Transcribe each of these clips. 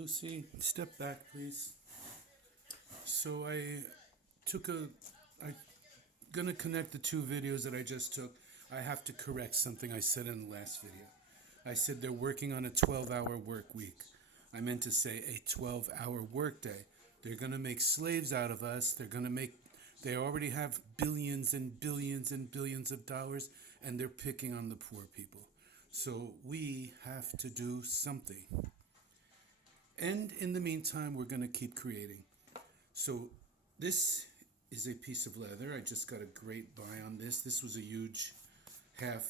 Lucy, step back, please. So I'm gonna connect the two videos that I just took. I have to correct something I said in the last video. I said they're working on a 12-hour work week. I meant to say a 12-hour work day. They're gonna make slaves out of us. They already have billions and billions and billions of dollars, and they're picking on the poor people. So we have to do something. And in the meantime, we're going to keep creating. So this is a piece of leather. I just got a great buy on this. This was a huge a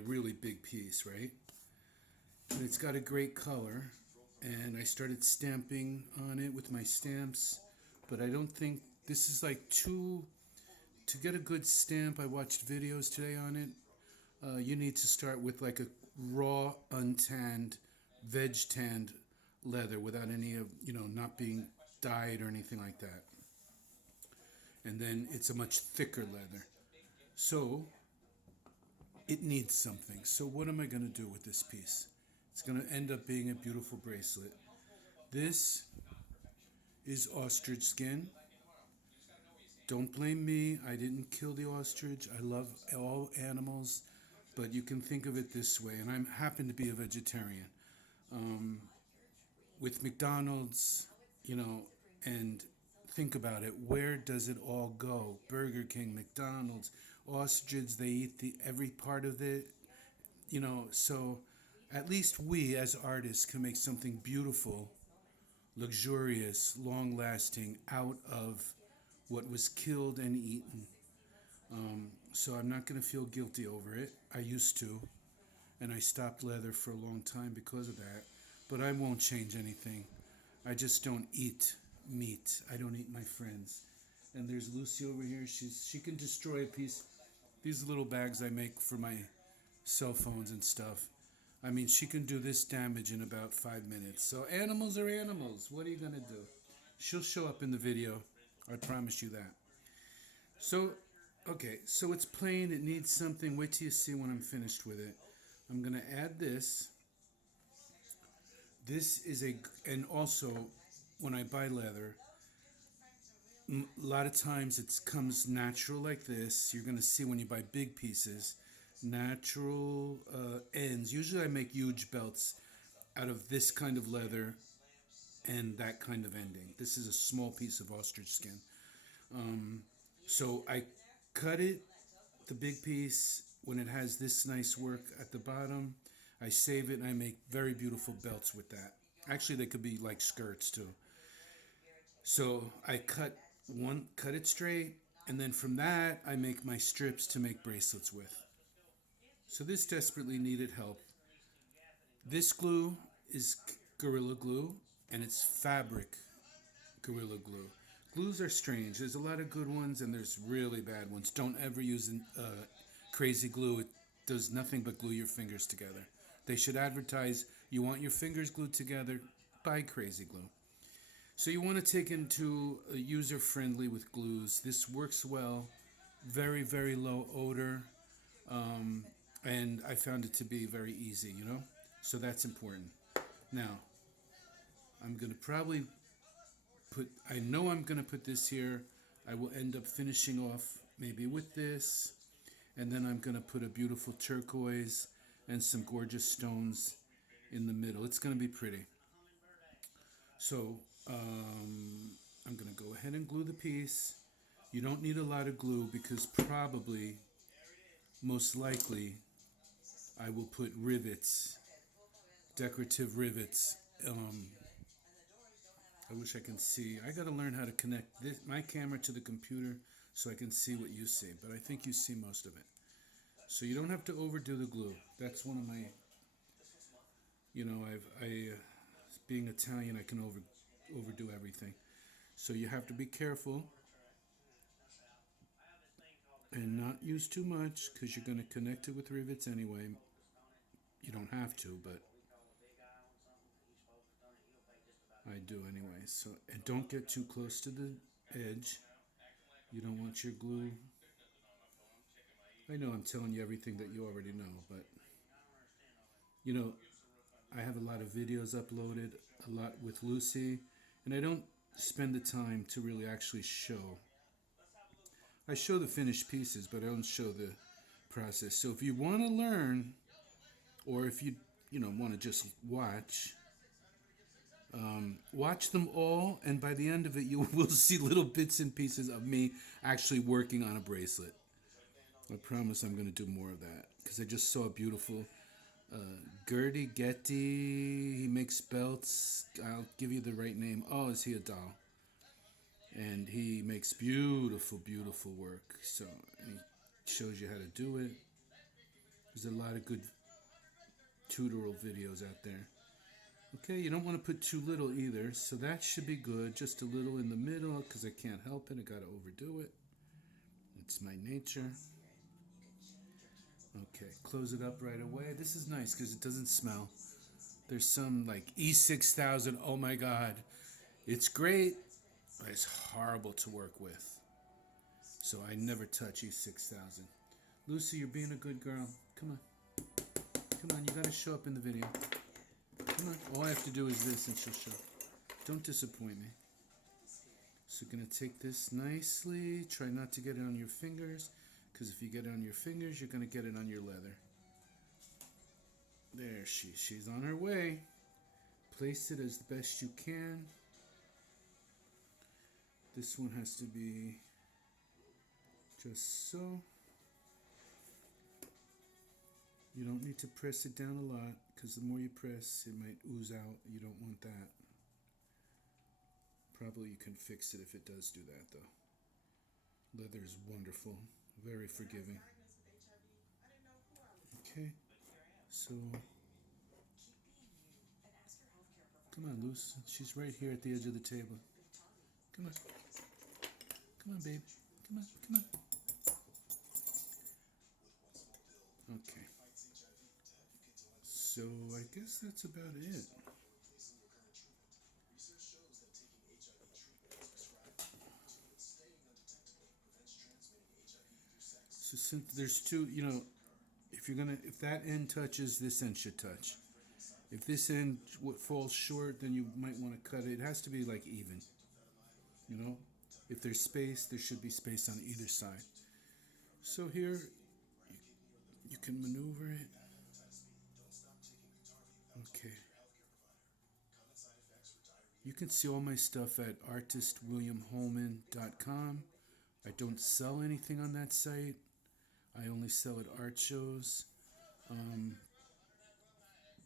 really big piece, right? And it's got a great color. And I started stamping on it with my stamps. But I don't think this is to get a good stamp. I watched videos today on it. You need to start with like a raw, untanned, veg tanned leather without any of, not being dyed or anything like that. And then it's a much thicker leather. So it needs something. So what am I going to do with this piece? It's going to end up being a beautiful bracelet. This is ostrich skin. Don't blame me. I didn't kill the ostrich. I love all animals, but you can think of it this way. And I happen to be a vegetarian. With McDonald's, and think about it. Where does it all go? Burger King, McDonald's, ostriches. They eat every part of it. So at least we as artists can make something beautiful, luxurious, long-lasting out of what was killed and eaten. So I'm not going to feel guilty over it. I used to, and I stopped leather for a long time because of that. But I won't change anything. I just don't eat meat. I don't eat my friends. And there's Lucy over here. She can destroy a piece. These little bags I make for my cell phones and stuff. I mean, she can do this damage in about 5 minutes. So animals are animals. What are you going to do? She'll show up in the video. I promise you that. So, okay. So it's plain. It needs something. Wait till you see when I'm finished with it. I'm going to add this. And also, when I buy leather, a lot of times it comes natural like this. You're going to see when you buy big pieces, natural ends. Usually I make huge belts out of this kind of leather and that kind of ending. This is a small piece of ostrich skin. So I cut it, the big piece, when it has this nice work at the bottom. I save it and I make very beautiful belts with that. Actually, they could be like skirts too. So I cut it straight, and then from that I make my strips to make bracelets with. So this desperately needed help. This glue is Gorilla Glue, and it's fabric Gorilla Glue. Glues are strange. There's a lot of good ones, and there's really bad ones. Don't ever use crazy glue. It does nothing but glue your fingers together. They should advertise, you want your fingers glued together, buy crazy glue. So you want to take into user-friendly with glues. This works well, very, very low odor, and I found it to be very easy, So that's important. Now, I'm going to probably I'm going to put this here. I will end up finishing off maybe with this, and then I'm going to put a beautiful turquoise and some gorgeous stones in the middle. It's going to be pretty. So I'm going to go ahead and glue the piece. You don't need a lot of glue because most likely, I will put rivets, decorative rivets. I wish I can see. I got to learn how to connect my camera to the computer so I can see what you see. But I think you see most of it. So you don't have to overdo the glue. That's one of my, being Italian, I can overdo everything. So you have to be careful and not use too much because you're going to connect it with rivets anyway. You don't have to, but I do anyway. So, and don't get too close to the edge. You don't want your glue. I know I'm telling you everything that you already know, but I have a lot of videos uploaded, a lot with Lucy, and I don't spend the time to really actually show. I show the finished pieces, but I don't show the process. So if you want to learn, or if you want to just watch them all, and by the end of it, you will see little bits and pieces of me actually working on a bracelet. I promise I'm going to do more of that because I just saw a beautiful Gertie Getty. He makes belts. I'll give you the right name. Oh, is he a doll? And he makes beautiful, beautiful work. So he shows you how to do it. There's a lot of good tutorial videos out there. Okay, you don't want to put too little either, so that should be good. Just a little in the middle because I can't help it. I got to overdo it. It's my nature. Okay, close it up right away. This is nice because it doesn't smell. There's some like E6000. Oh my God. It's great, but it's horrible to work with. So I never touch E6000. Lucy, you're being a good girl. Come on. Come on, you gotta show up in the video. Come on. All I have to do is this and she'll show up. Don't disappoint me. So gonna take this nicely. Try not to get it on your fingers, because if you get it on your fingers, you're gonna get it on your leather. There she's on her way. Place it as best you can. This one has to be just so. You don't need to press it down a lot, because the more you press, it might ooze out. You don't want that. Probably you can fix it if it does do that, though. Leather is wonderful, very forgiving. Okay, so come on, Luce. She's right here at the edge of the table. Come on. Come on, babe. Come on, come on. Okay. So I guess that's about it. So since there's two, if that end touches, this end should touch. If this end falls short, then you might want to cut it. It has to be like even. You know, if there's space, there should be space on either side. So here, you can maneuver it. Okay. You can see all my stuff at artistwilliamholman.com. I don't sell anything on that site. I only sell at art shows.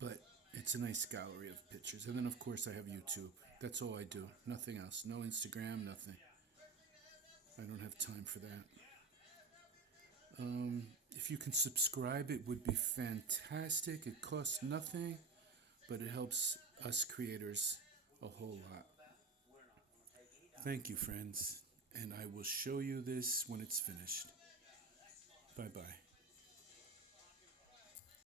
But it's a nice gallery of pictures. And then, of course, I have YouTube. That's all I do. Nothing else. No Instagram, nothing. I don't have time for that. If you can subscribe, it would be fantastic. It costs nothing, but it helps us creators a whole lot. Thank you, friends. And I will show you this when it's finished. Bye-bye.